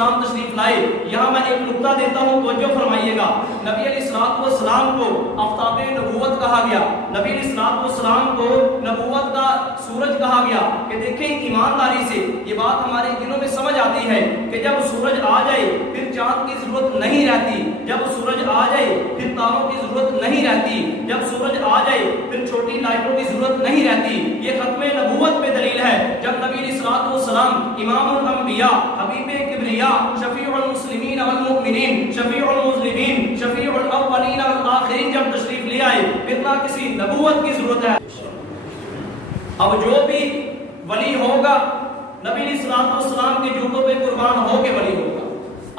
सलाम तशरीफ लाए। यहाँ मैं एक नुक्ता देता हूँ, तवज्जो फरमाइएगा। नबी अलैहिस्सलाम को आफ्ताब नबूवत कहा गया, नबी अलैहिस्सलाम को नबूवत का सूरज कहा गया। कि देखें ईमानदारी से ये बात हमारे दिलों में समझ आती है कि जब सूरज आ जाए फिर चांद की जरूरत नहीं रहती, जब सूरज आ जाए फिर तारों की जरूरत नहीं रहती, जब सूरज आ जाए फिर छोटी लाइटों की जरूरत नहीं रहती। ये खत्म नबूवत पे दलील है। जब नबी अलैहिस्सलाम इमामुल अंबिया, हबीबे किबरिया, शफीउल मुस्लिमीन वल मुमिनीन, शफीउल मुज़लिमीन, शफीउल अव्वलीन वल आखिरीन जब तशरीफ ले आए, फिर ना किसी नबूवत की जरूरत है। अब जो भी वली होगा नबी अलैहिस्सलाम के जूतों पे कुर्बान होके वली होगा।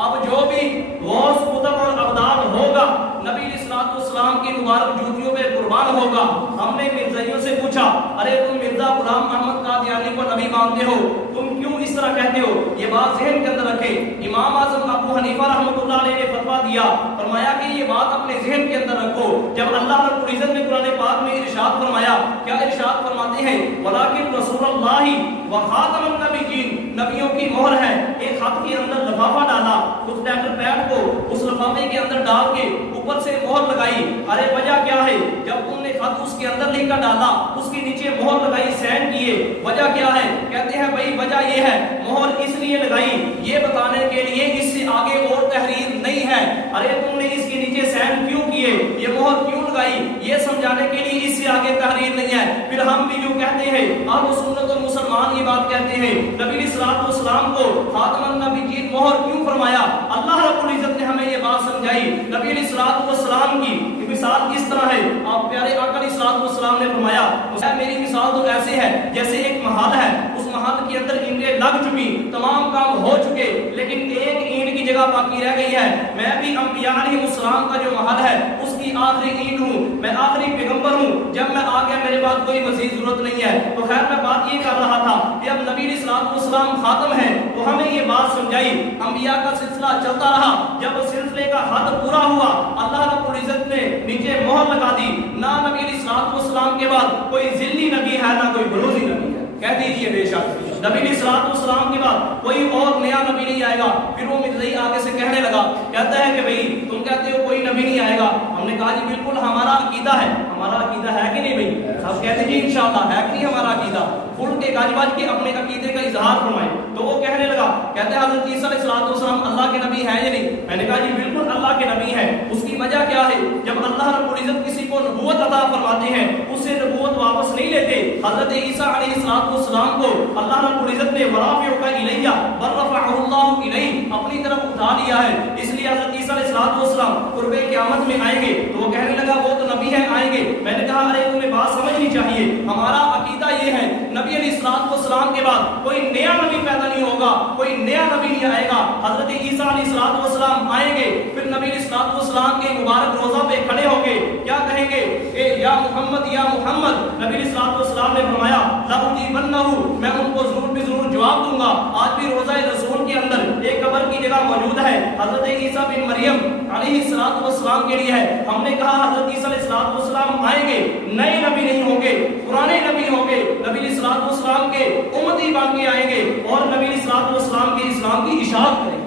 अब जो भी गौस कुतुब और अब्दाल होगा नबी अलैहिस्सलाम की मुबारक जूतियों पे कुर्बान होगा। हमने मिर्जाइयों से पूछा, अरे तुम मिर्जा गुलाम अहमद कादियानी को नबी मानते हो, तुम क्यों इस तरह कहते हो? ये बात ज़हन के अंदर रखें। इमाम आज़म अबू हनीफा रहमतुल्लाह अलैह ने फतवा दिया, फरमाया कि ये बात अपने ज़हन के अंदर रखो। जब अल्लाह रब्बुल इज़्ज़त ने कुरान पाक में इरशाद फरमाया, क्या इरशाद फरमाते हैं? वलाकिन रसूलुल्लाहि व खातमुन नबिय्यीन, नबियों की मोहर है। एक खत के अंदर लिफाफा डाला, उस लेटर पैड को उस लिफाफे के अंदर डाल के ऊपर से मोहर लगाई। अरे वजह क्या है? जब तुमने खत उसके अंदर लिखकर डाला, उसके नीचे मोहर लगाई, साइन किए, वजह क्या है? कहते हैं भाई वजह ये है, मोहर इसलिए लगाई ये बताने के लिए इससे आगे और तहरीर नहीं है। अरे तुमने इसके नीचे साइन क्यों किए, ये मोहर क्यों लगाई, ये समझाने के लिए इससे आगे तहरीर नहीं है। फिर हम भी यूं कहते हैं, अहले सुन्नत और मुसलमान ये बात कहते हैं, नबी सल्लल्लाहु को खातमुन नबिय्यीन मोहर क्यों फरमाया? अल्लाह रब्बुल इज़्ज़त ने हमें ये बात समझाई। नबी सल्लल्लाहु की मिसाल किस तरह है? आप प्यारे आका सल्लल्लाहु ने फरमाया, मेरी मिसाल तो ऐसे है जैसे एक महल है, उस महल के अंदर ईंटें लग चुकी, तमाम काम हो चुके, लेकिन एक ईंट की जगह बाकी रह गई है। मैं भी अंबिया अलैहिस्सलाम का जो महल है उसकी आखिरी ईंट हूँ, मैं आखिरी पैगंबर हूँ। जब मैं आ गया मेरे पास कोई मजीद जरूरत नहीं है। तो खैर मैं बात ये कर रहा था कि अब नबी सल्लल्लाहु खातम है तो हमें ये बात समझाई। अंबिया का सिलसिला चलता रहा, जब सिलसिले का हद पूरा हुआ अल्लाह रब्बुल इज़्ज़त ने नीचे मोहर लगा दी। ना नबी सल्लल्लाहु के बाद कोई जिल्ली नबी है, ना कोई बलूजी नबी है। कह दीजिए बेशक नबी सल्लल्लाहु के बाद कोई और नया नबी नहीं आएगा। फिर वो मिर्ज़ाई आगे से कहने लगा, कहता है कि भाई तुम कहते हो कोई नबी नहीं आएगा। हमने कहा जी बिल्कुल हमारा अकीदा है। हमारा अकीदा है कि नहीं भाई? सब कहते जी इंशाअल्लाह है कि नहीं हमारा अकीदा? खुल के गाजबाज के अपने अकीदे का इजहार फरमाए। तो वो कहने लगा, कहते हैं हज़रत ईसा अलैहिस्सलाम अल्लाह के नबी है या नहीं? मैंने कहा जी बिल्कुल अल्लाह के नबी है। उसकी वजह क्या है? जब अल्लाह रब्बुल इज़्ज़त किसी को नबूवत अता फरमाते हैं उससे नबूवत वापस नहीं लेते। हज़रत ईसा अलैहिस्सलाम को अल्लाह रब्बुल इज़्ज़त ने वराफ़िउका इलैया बर्रफ़अहुल्लाहु इलैहि अपनी तरफ उठा लिया है। इसलिए हज़रत ईसा अलैहिस्सलाम कुर्बे क़यामत में आएंगे। तो वो कहने लगा वो तो नबी है, आएंगे। मैंने कहा अरे तुम्हें बात समझनी चाहिए। हमारा अकीदा ये है नबी अलैहिस्सलाम के बाद कोई नया नबी पैदा नहीं होगा, कोई नया नबी नहीं आएगा। हज़रत ईसा अलैहिस्सलाम आएंगे, फिर नबी अलैहिस्सलाम के मुबारक रोज़ा पे खड़े होके क्या कहेंगे? ए या मोहम्मद या मोहम्मद। नबी अलैहिस्सलाम ने फरमाया लअजीबन्नहु, मैं उनको जरूर भी जरूर जवाब दूंगा। आज भी रोज़ा रसूल के अंदर एक कब्र की जगह मौजूद है, हज़रत ईसा बिन मरियम अलैहिस्सलाम के लिए है। हमने कहा हज़रत ईसा अलैहिस्सलाम आएंगे, नए नबी नहीं होंगे, पुराने नबी होंगे। नबी अलैहिस्सलाम के उम्मती बन के आएंगे और नबी अलैहिस्सलाम के इस्लाम की इशाअत करेंगे।